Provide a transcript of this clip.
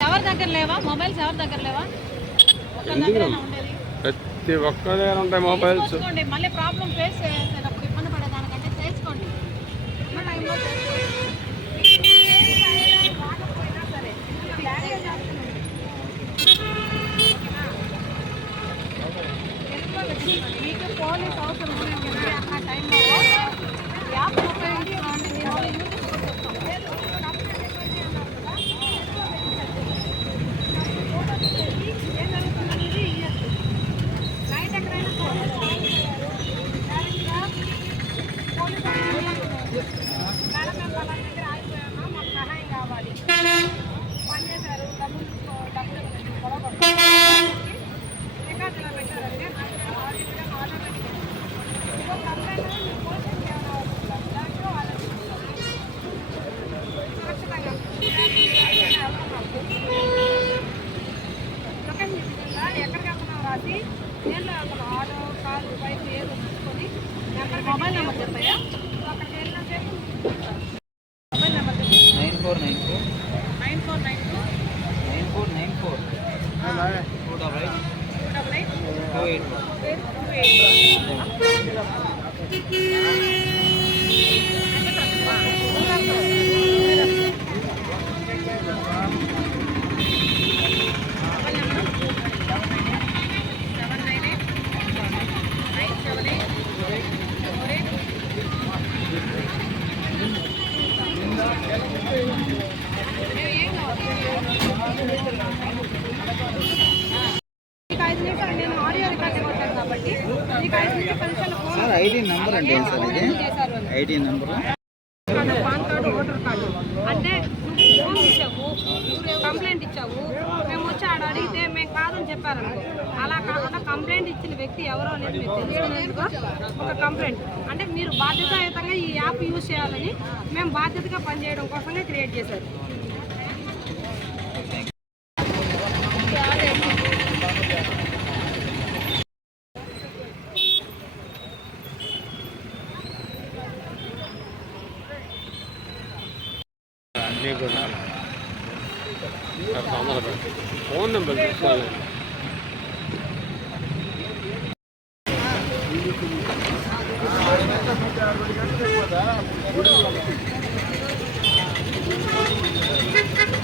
ఎవరి దగ్గర లేవా మొబైల్స్? ఎవరి దగ్గర లేవా? ప్రతి ఒక్క దగ్గర ఉంటాయి మొబైల్స్. మళ్ళీ ప్రాబ్లం ఫేస్ చేసేటప్పుడు ఇబ్బంది పడేదానికంటే చేసుకోండి. టైంలో రాకపోయినా సరే మీకు పోలీస్ అవసరం అన్న టైంలో యాప్ ఉపయోగించుకోండి. నైట్ ఎక్కడైనా మేడం మేము వాళ్ళ దగ్గర ఆగిపోయామా, మాకు సహాయం కావాలి, పని చేశారు, డబ్బులు గొడవ రికార్డులో పెట్టారంటే ఆర్డర్ ఎక్కడికి వెళ్తున్నాం రాసి నేను ఆటో కారు బైక్ ఏదో చూసుకొని మొబైల్ నెంబర్ చెప్పాయా? అక్కడికి వెళ్ళినంటే మొబైల్ నెంబర్ 9494 9492 9494 నేను ఆడియో రికార్డింగ్ వచ్చాను కాబట్టి మీకు 5 నుంచి 10 నిమిషాలు సార్ ఐడి నెంబర్ అంటే ఏం సార్ ఇది? ID number, pan card, voter card. అంటే నువ్వు ఇచ్చావు, కంప్లైంట్ ఇచ్చావు, మేము వచ్చి ఆడ అడిగితే మేము కాదని చెప్పారనుకో. అలా కాకుండా కంప్లైంట్ ఇచ్చిన వ్యక్తి ఎవరో అనేది మీకు తెలుసుకునేందుకు ఒక కంప్లైంట్ అంటే మీరు బాధ్యతాయుతంగా ఈ యాప్ యూజ్ చేయాలని మేము బాధ్యతగా పనిచేయడం కోసమే క్రియేట్ చేశారు. ఫోన్ నెంబర్ తీసుకోవాలి. Thank you.